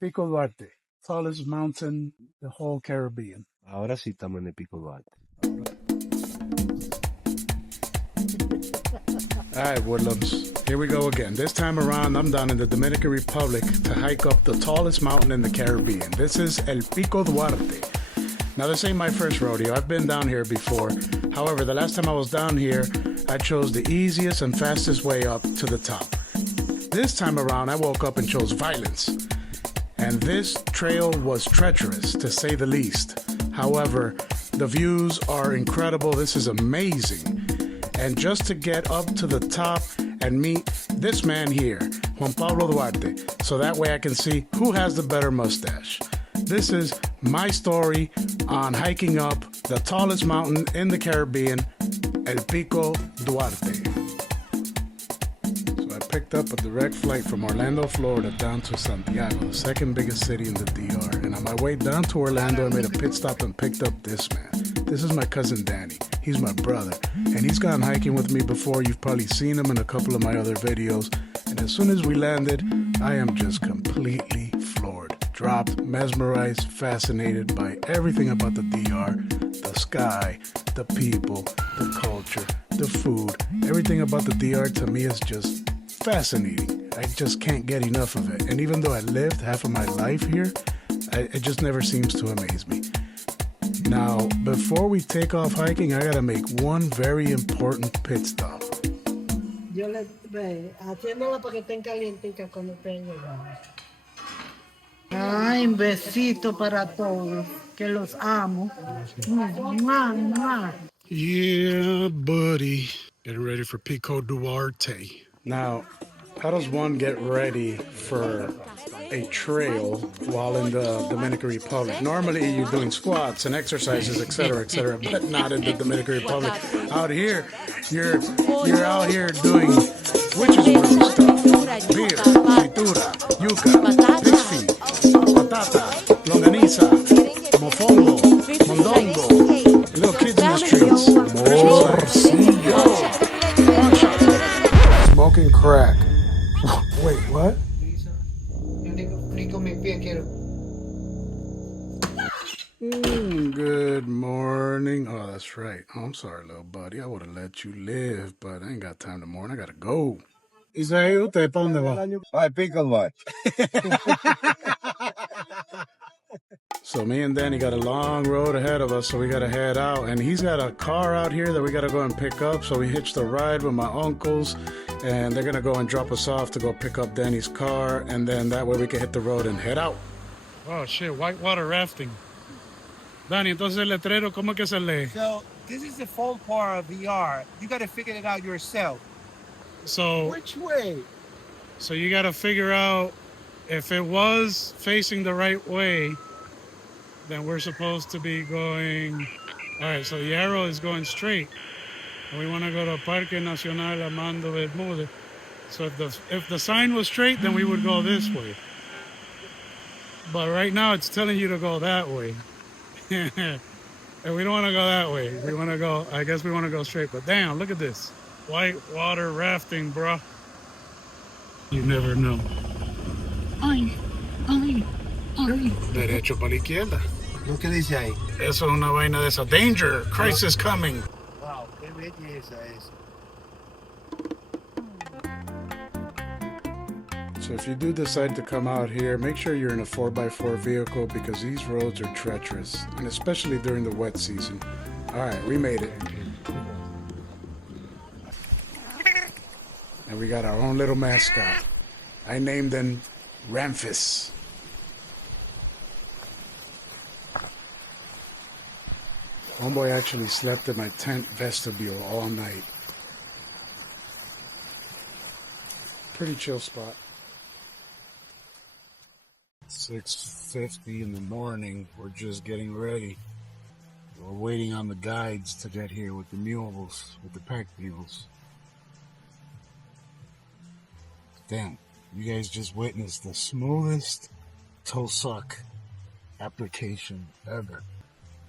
Pico Duarte, tallest mountain in the whole Caribbean. Ahora sí estamos en el Pico Duarte. All right, Woodlums, here we go again. This time around, I'm down in the Dominican Republic to hike up the tallest mountain in the Caribbean. This is El Pico Duarte. Now, this ain't my first rodeo. I've been down here before. However, the last time I was down here, I chose the easiest and fastest way up to the top. This time around, I woke up and chose violence. And this trail was treacherous, to say the least. However, the views are incredible. This is amazing. And just to get up to the top and meet this man here, Juan Pablo Duarte, so that way I can see who has the better mustache. This is my story on hiking up the tallest mountain in the Caribbean, El Pico Duarte. So I picked up a direct flight from Orlando, Florida, down to Santiago, the second biggest city in the DR. And on my way down to Orlando, I made a pit stop and picked up this man. This is my cousin Danny. He's my brother, and he's gone hiking with me before. You've probably seen him in a couple of my other videos. And as soon as we landed, I am just completely floored, dropped, mesmerized, fascinated by everything about the DR, the sky, the people, the culture, the food. Everything about the DR to me is just fascinating. I just can't get enough of it. And even though I lived half of my life here, it just never seems to amaze me. Now, before we take off hiking, I gotta make one very important pit stop. Yo le ve, atiéndala para que estén calientitas cuando estén llegando. Ay, un besito para todos, que los amo. Mua, mua. Yeah, buddy. Getting ready for Pico Duarte. Now, how does one get ready for a trail while in the Dominican Republic? Normally you're doing squats and exercises, etc., but not in the Dominican Republic. Out here, you're out here doing witches brew stuff. Beer, fritura, yuca, pig's feet, patata, longaniza, mofongo, mondongo, little kids in the streets. Morcillo. Smoking crack. Wait, what? Good morning. Oh, that's right. Oh, I'm sorry, little buddy. I would have let you live, but I ain't got time to mourn. I gotta go. Israel, ¿usted para dónde va? Ay, Pico Duarte. So me and Danny got a long road ahead of us, so we gotta head out. And he's got a car out here that we gotta go and pick up. So we hitched a ride with my uncles, and they're gonna go and drop us off to go pick up Danny's car, and then that way we can hit the road and head out. Oh shit, whitewater rafting. Danny, entonces el letrero, ¿cómo que se lee? So this is the full part of VR. You got to figure it out yourself. So Which way? So you got to figure out if it was facing the right way, then we're supposed to be going. All right, so the arrow is going straight. And we want to go to Parque Nacional Armando Bermúdez. So if the sign was straight, then we would go this way. But right now it's telling you to go that way. And we don't want to go that way. We want to go, I guess we want to go straight. But damn, look at this. Whitewater rafting, bro. You never know. Ay, ay, ay. Derecho para la izquierda. ¿Qué dice ahí? Eso es una vaina de esa. Danger, crisis coming. Wow, qué belleza es. So if you do decide to come out here, make sure you're in a 4x4 vehicle because these roads are treacherous, and especially during the wet season. All right, we made it. And we got our own little mascot. I named him Ramphis. Homeboy actually slept in my tent vestibule all night. Pretty chill spot. 6:50 in the morning. We're just getting ready. We're waiting on the guides to get here with the mules, with the pack mules. Damn, you guys just witnessed the smoothest toe sock application ever.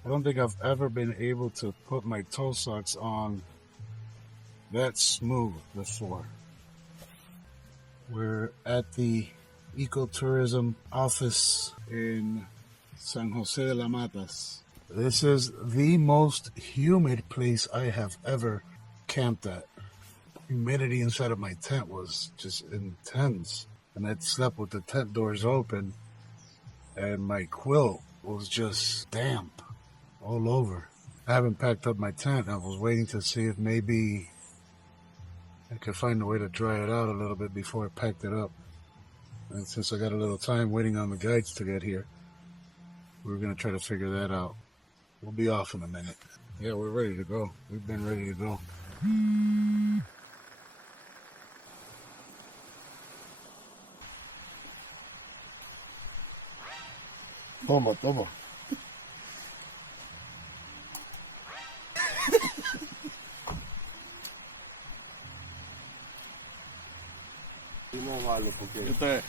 I don't think I've ever been able to put my toe socks on that smooth before. We're at the ecotourism office in San José de las Matas. This is the most humid place I have ever camped at. Humidity inside of my tent was just intense. And I'd slept with the tent doors open and my quilt was just damp all over. I haven't packed up my tent. I was waiting to see if maybe I could find a way to dry it out a little bit before I packed it up. And since I got a little time waiting on the guides to get here, we're going to try to figure that out. We'll be off in a minute. Yeah, we're ready to go. We've been ready to go. Toma, toma. No vale porque...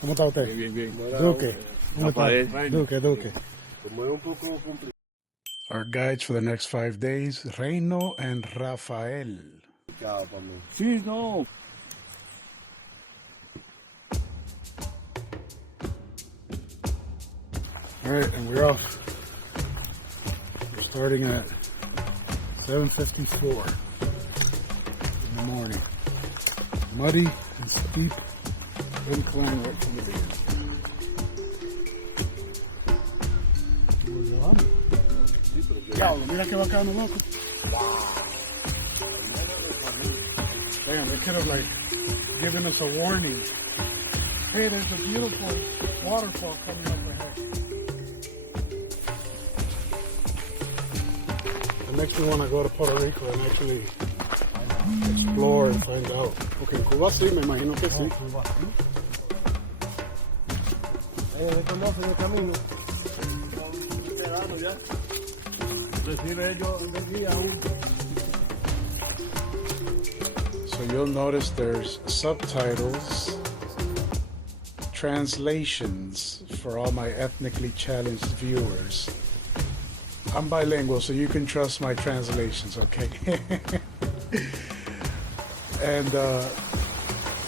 ¿Cómo está usted? Bien, bien. Duque. ¿Cómo está? Duque, Duque. Como es un poco complicado. Our guides for the next 5 days, Reino and Rafael. Para mí. Sí, no. All right, and we're off. We're starting at 7:54 in the morning. Muddy and steep incline right from the beginning. Diablo, mira qué bacano, loco. Damn, they could have like given us a warning. Hey, there's a beautiful waterfall coming up ahead. And next we want to go to Puerto Rico and actually explore and find out. Porque en Cuba sí, me imagino que sí. Conocen el camino. Esperando ya. Recibe ellos el día aún. So you'll notice there's subtitles, translations for all my ethnically challenged viewers. I'm bilingual, so you can trust my translations, okay? And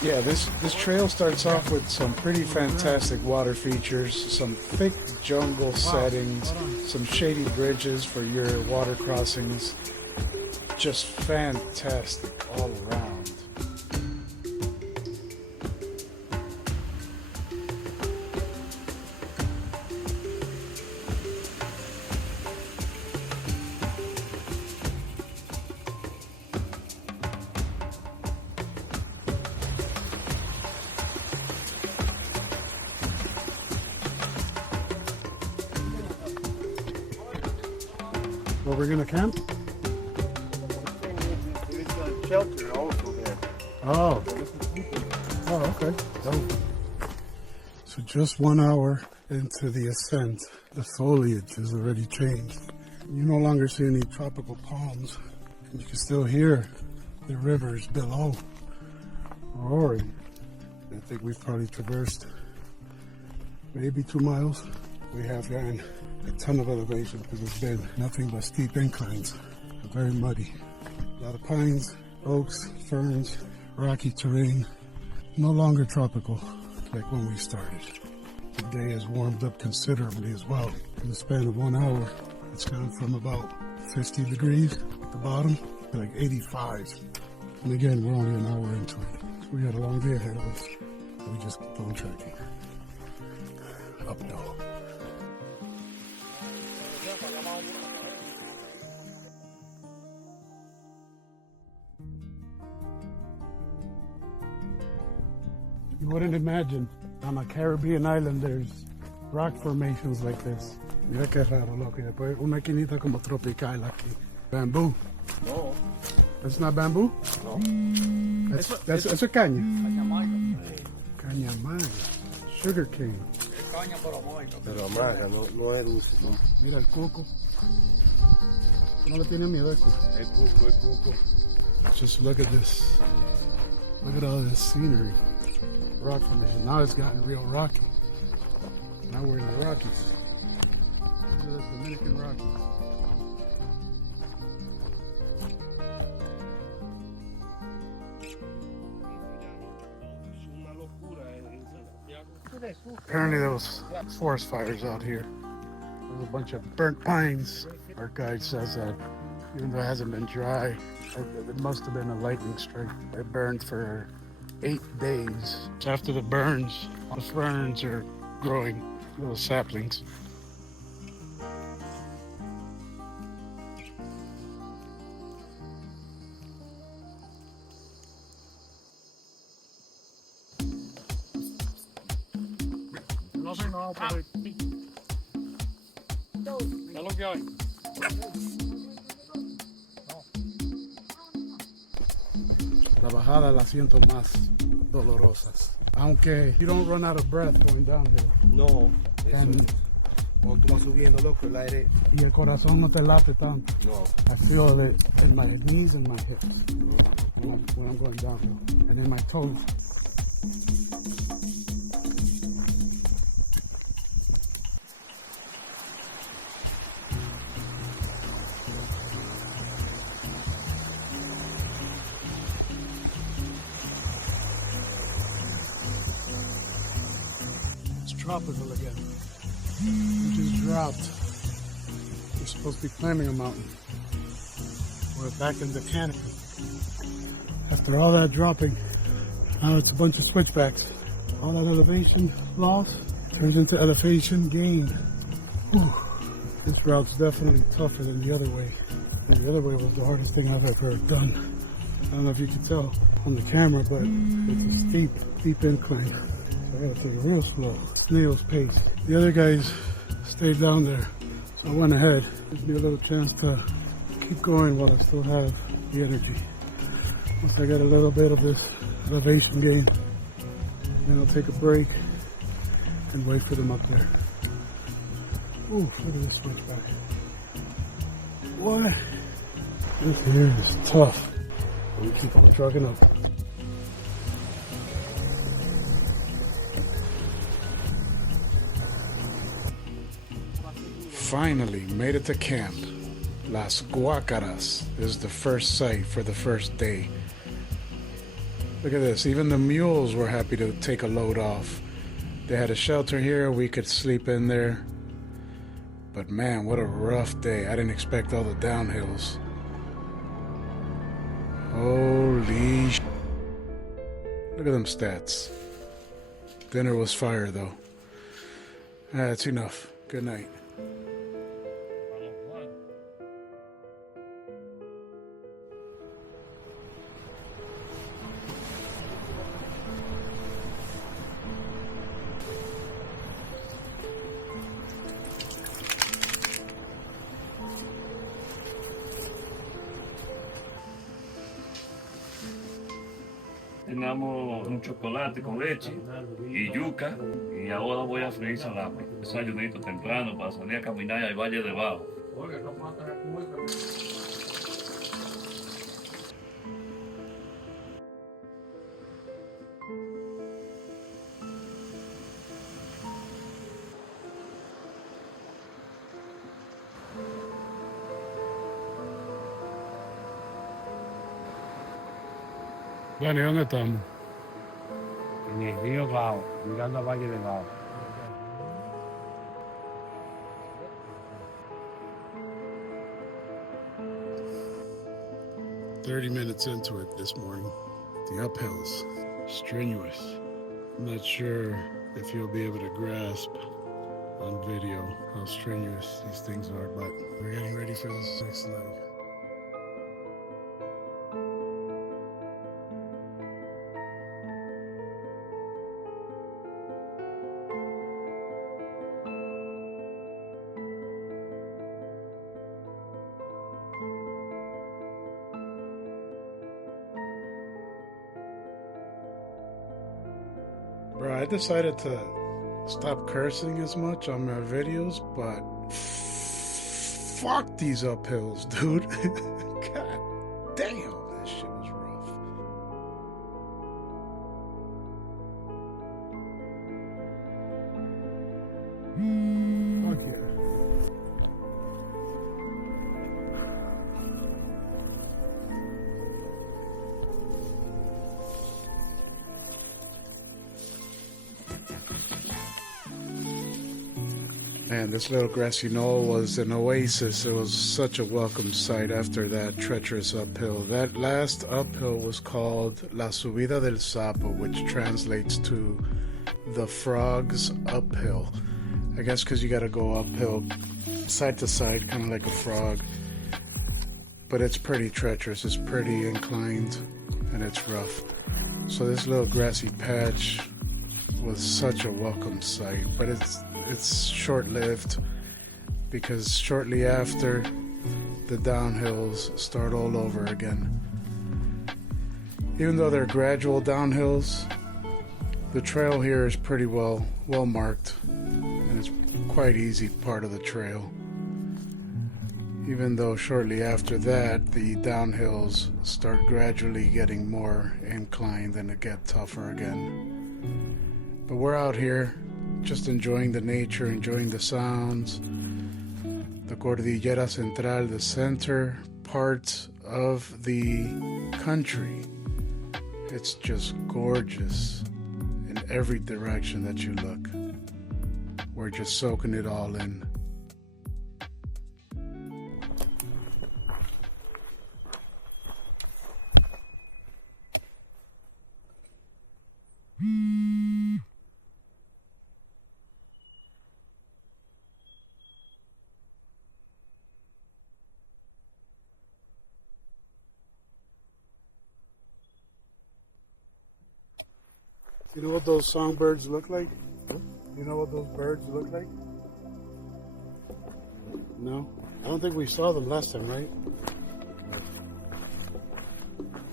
yeah, this trail starts off with some pretty fantastic water features, some thick jungle settings, some shady bridges for your water crossings. Just fantastic all around. Where we're gonna camp? There's a shelter also there. Oh. Oh, okay. So just 1 hour into the ascent, the foliage has already changed. You no longer see any tropical palms. And you can still hear the rivers below roaring. I think we've probably traversed maybe 2 miles. We have gotten a ton of elevation because it's been nothing but steep inclines, very muddy. A lot of pines, oaks, ferns, rocky terrain, no longer tropical like when we started. The day has warmed up considerably as well. In the span of 1 hour, it's gone from about 50 degrees at the bottom to like 85. And again, we're only an hour into it. So we got a long day ahead of us. We just keep on trekking. Uphill. You wouldn't imagine on a Caribbean island there's rock formations like this. Mira qué raro, loco. Y después una esquinita como tropical aquí. Bamboo. No. That's not bamboo? No. That's a caña. Caña amarga. Caña amarga. Sugar cane. Es caña pero amarga. Pero amarga, no es dulce. No. Mira el cuco. No le tiene miedo al cuco. Es cuco. Just look at this. Look at all this scenery. Rock formation. Now it's gotten real rocky. Now we're in the Rockies. These are the Dominican Rockies. Es una locura en Santiago. Apparently there was forest fires out here. There's a bunch of burnt pines. Our guide says that even though it hasn't been dry, it must have been a lightning strike. It burned for 8 days. After the burns, the ferns are growing, little saplings. La bajada la siento más dolorosas. Aunque you don't run out of breath going downhill. No, eso. And, Cuando tú vas subiendo, loco, el aire. y el corazón no te late tanto. No. I feel it in my knees and my hips when I'm going downhill. And in my toes. Tropical again. We just dropped. We're supposed to be climbing a mountain. We're back in the canopy. After all that dropping, now it's a bunch of switchbacks. All that elevation loss turns into elevation gain. Whew. This route's definitely tougher than the other way. And the other way was the hardest thing I've ever done. I don't know if you can tell on the camera, but it's a steep incline. I gotta take it real slow, snail's pace. The other guys stayed down there, so I went ahead. Gives me a little chance to keep going while I still have the energy. Once I get a little bit of this elevation gain, then I'll take a break and wait for them up there. Ooh, look at this switchback. What? This here is tough. We keep on trucking up. Finally made it to camp. Las Guácaras is the first site for the first day. Look at this, even the mules were happy to take a load off. They had a shelter here, we could sleep in there. But man, what a rough day. I didn't expect all the downhills. Holy sh**. Look at them stats. Dinner was fire though. That's enough. Good night. Tenemos un chocolate con leche y yuca y ahora voy a freír salami. Desayunito temprano para salir a caminar al Valle de Bajo. Dani, ¿dónde estamos? En el río Bajo, mirando al Valle de Bajo. "30 minutes into it this morning. The uphills, strenuous. I'm not sure if you'll be able to grasp on video how strenuous these things are, but we're getting ready for this next leg. Bro, I decided to stop cursing as much on my videos, but fuck these uphills, dude. God damn, that shit was rough. Fuck yeah. And this little grassy knoll was an oasis. It was such a welcome sight after that treacherous uphill. That last uphill was called La Subida del Sapo, which translates to the frog's uphill. I guess because you got to go uphill side to side, kind of like a frog. But it's pretty treacherous, it's pretty inclined, and it's rough. So this little grassy patch was such a welcome sight, but it's short-lived because shortly after the downhills start all over again. Even though they're gradual downhills, the trail here is pretty well marked, and it's quite easy part of the trail. Even though shortly after that the downhills start gradually getting more inclined and it get tougher again. But we're out here just enjoying the nature, enjoying the sounds. The Cordillera Central, the center part of the country. It's just gorgeous in every direction that you look. We're just soaking it all in. You know what those songbirds look like? You know what those birds look like? No? I don't think we saw them last time, right?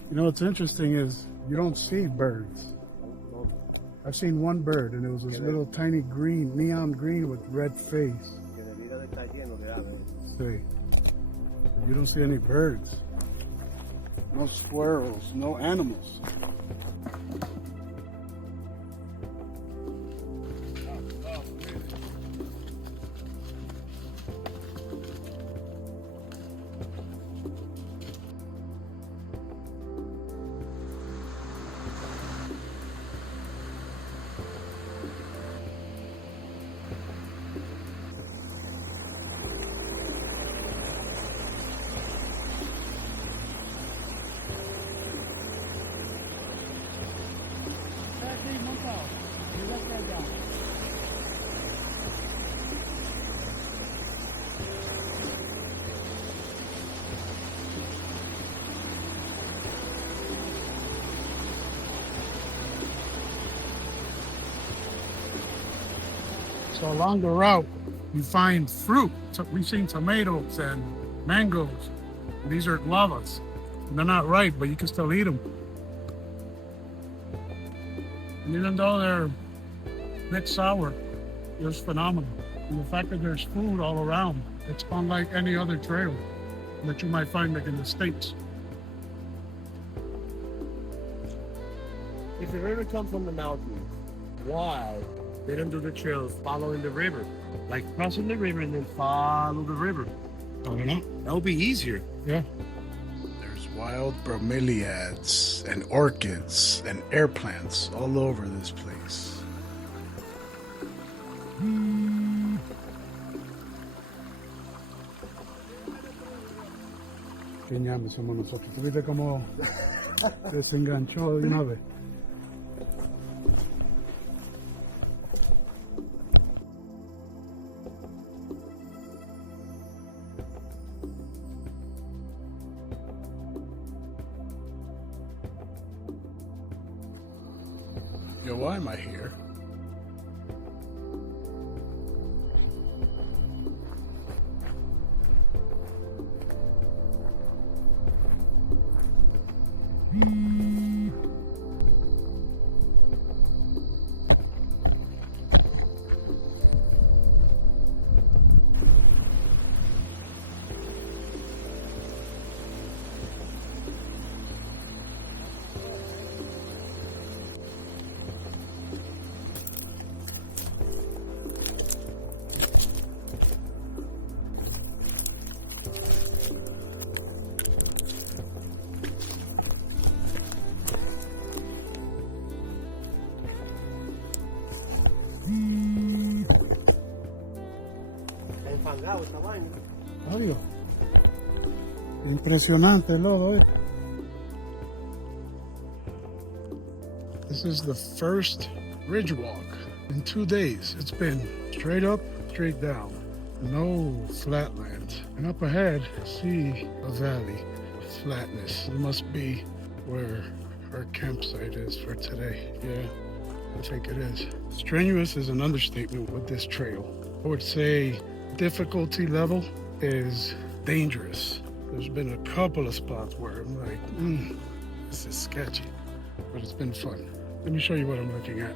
You know what's interesting is you don't see birds. I've seen one bird and it was this little tiny green, neon green with red face. See. You don't see any birds. No squirrels, no animals. So along the route, you find fruit. So we've seen tomatoes and mangoes. These are guavas. They're not ripe, but you can still eat them. And even though they're a bit sour, they're phenomenal. And the fact that there's food all around, it's unlike any other trail that you might find like in the States. If the river comes from the mountains, why they don't do the trails following the river? Like crossing the river and then follow the river. I don't know. That would be easier. Yeah. There's wild bromeliads and orchids and air plants all over this place. Qué ñames somos nosotros. ¿Tú viste cómo se enganchó de una vez? Yo, why am I here? enfangado esta vaina. Obvio. Impresionante el lodo, eh. This is the first ridge walk in 2 days. It's been straight up, straight down. No flatland. And up ahead, see a valley of flatness. It must be where our campsite is for today. Yeah, I think it is. Strenuous is an understatement with this trail. I would say difficulty level is dangerous. There's been a couple of spots where I'm like, this is sketchy, but it's been fun. Let me show you what I'm looking at.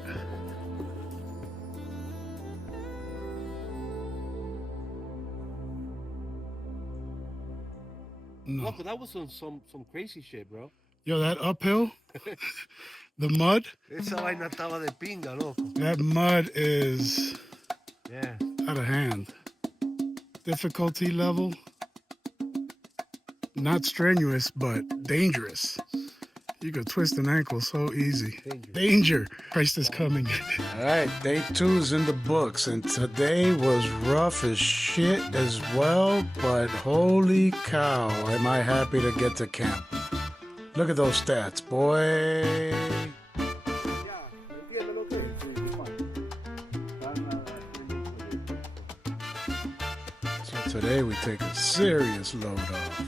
No. Look, that was some crazy shit, bro. Yo, that uphill, the mud, Esa vaina estaba de pinga, loco. that mud is Yeah. out of hand. Difficulty level, not strenuous, but dangerous. You could twist an ankle so easy. Danger. Christ is coming. All right, day 2 is in the books, and today was rough as shit as well, but holy cow, am I happy to get to camp. Look at those stats, boy. So today we take a serious load off.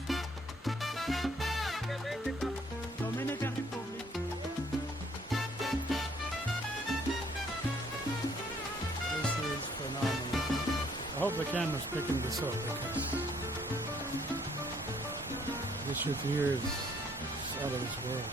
Dominican Republic. This is phenomenal. I hope the camera's picking this up because this shit here is out of this world.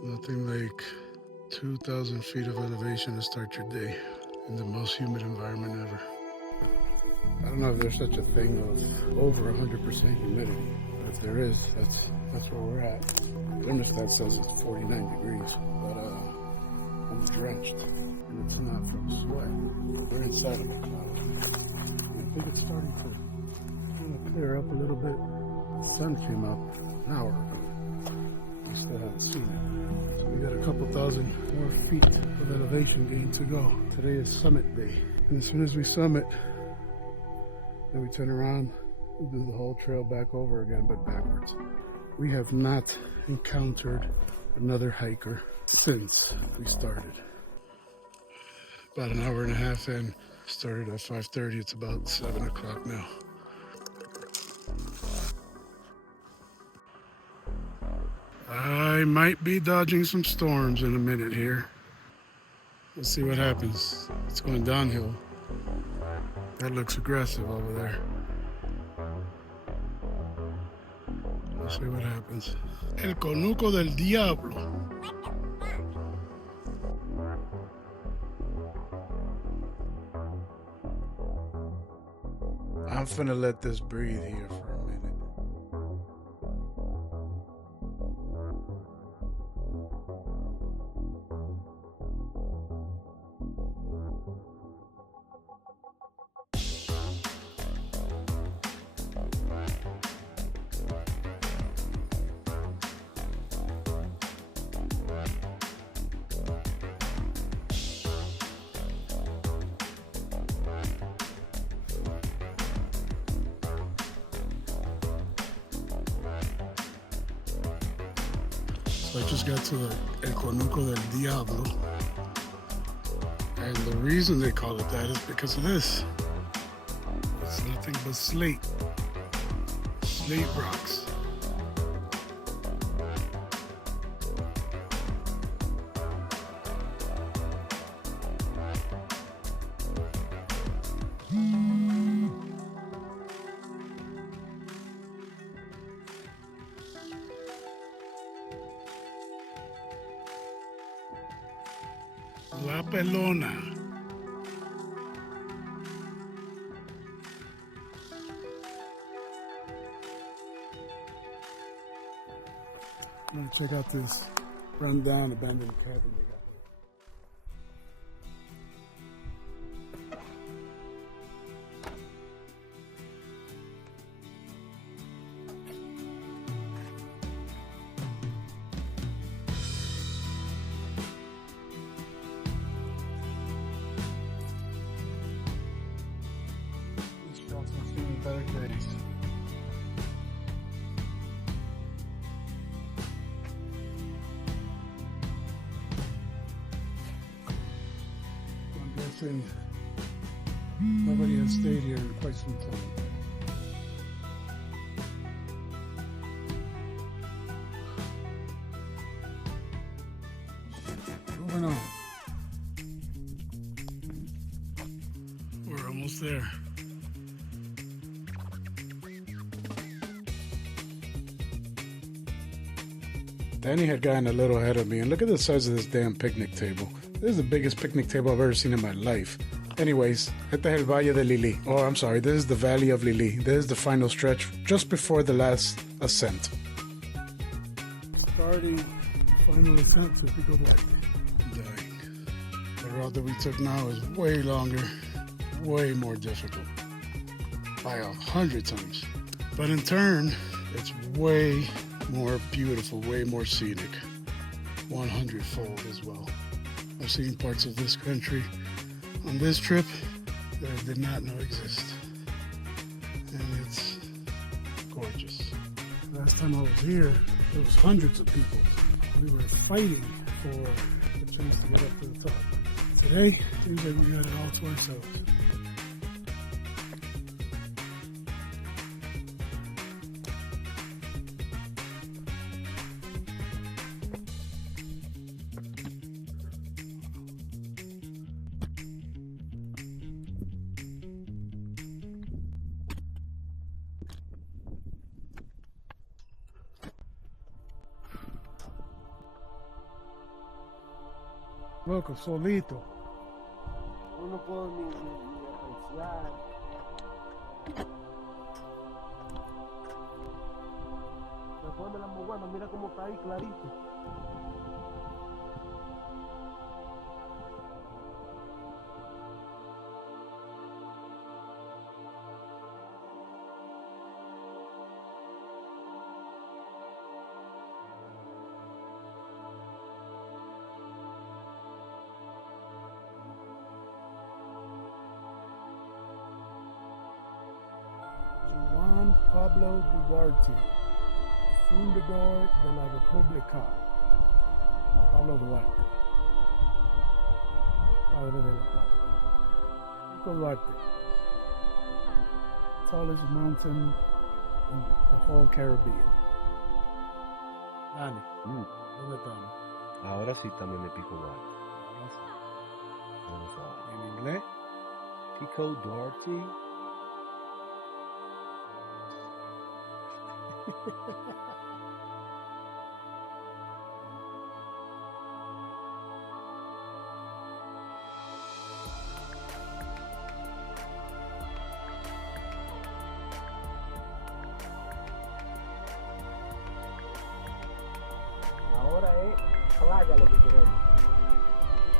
Nothing like 2,000 feet of elevation to start your day in the most humid environment ever. I don't know if there's such a thing of over 100% humidity, but if there is, that's where we're at. Thermostat says it's 49 degrees, but I'm drenched, and it's not from sweat. We're inside of the cloud. I think it's starting to clear up a little bit. The sun came up an hour ago. We still haven't seen it. So we got a couple thousand more feet of elevation gain to go. Today is summit day. And as soon as we summit, then we turn around and do the whole trail back over again, but backwards. We have not encountered another hiker since we started. About an hour and a half in, started at 5:30, it's about 7 o'clock now. I might be dodging some storms in a minute here. Let's see what happens. It's going downhill. That looks aggressive over there. Let's see what happens. El conuco del diablo. I'm finna let this breathe here for a minute. So I just got to the El Conuco del Diablo. And the reason they call it that is because of this. It's nothing but slate. Slate rocks. La Pelona. Check out this rundown abandoned cabin they got here. This shot's not seeing better days. Guessing nobody has stayed here in quite some time. Moving on. We're almost there. Danny had gotten a little ahead of me, and look at the size of this damn picnic table. This is the biggest picnic table I've ever seen in my life. Anyways, este es el Valle de Lili. Oh, I'm sorry, this is the Valley of Lili. This is the final stretch just before the last ascent. Starting final ascent to Pico Duarte. I'm dying. The route that we took now is way longer, way more difficult. By 100 times. But in turn, it's way more beautiful, way more scenic. 100-fold as well. I've seen parts of this country on this trip that I did not know exist. And it's gorgeous. Last time I was here, there was hundreds of people. We were fighting for the chance to get up to the top. Today, seems like we got it all to ourselves. Loco, solito. No puedo ni apreciar. Después de la muy buena, mira cómo está ahí clarito. Pablo Duarte, fundador de la República. Pablo Duarte, padre de la patria. Pico Duarte, tallest mountain in the whole Caribbean. Dani, ¿dónde estamos? Ahora sí estamos en el Pico Duarte. Vamos a ver. ¿En inglés? Pico Duarte. Ahora es playa lo que queremos.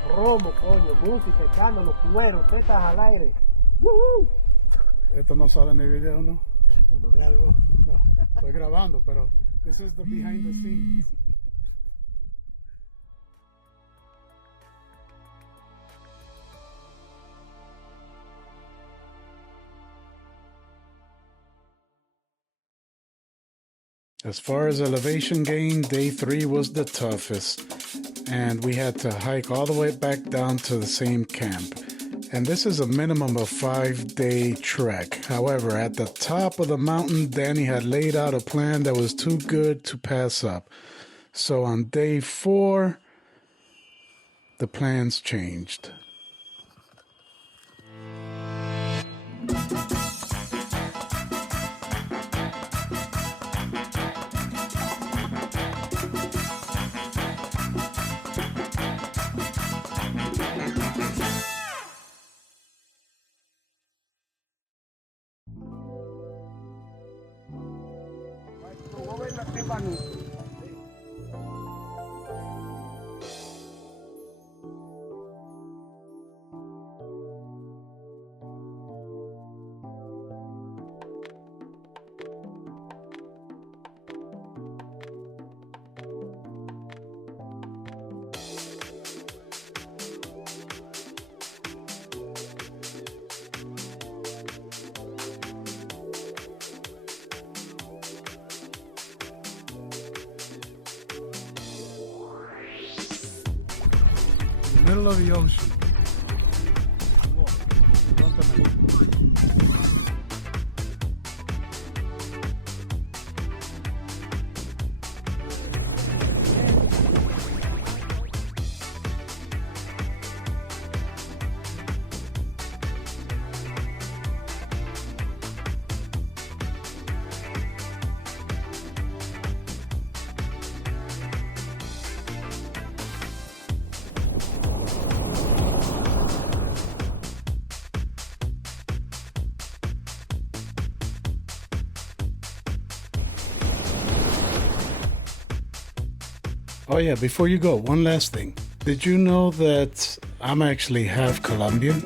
Romo, coño, música, escándalo, cuero, tetas al aire. ¡Woohoo! Esto no sale en el video, ¿no? Yo lo grabo. No, estoy grabando, pero this is the behind the scenes. As far as elevation gain, day 3 was the toughest, and we had to hike all the way back down to the same camp. And this is a minimum of 5-day trek. However, at the top of the mountain, Danny had laid out a plan that was too good to pass up. So on day 4, the plans changed. canuto. Middle of the ocean. Oh yeah, before you go, one last thing. Did you know that I'm actually half Colombian?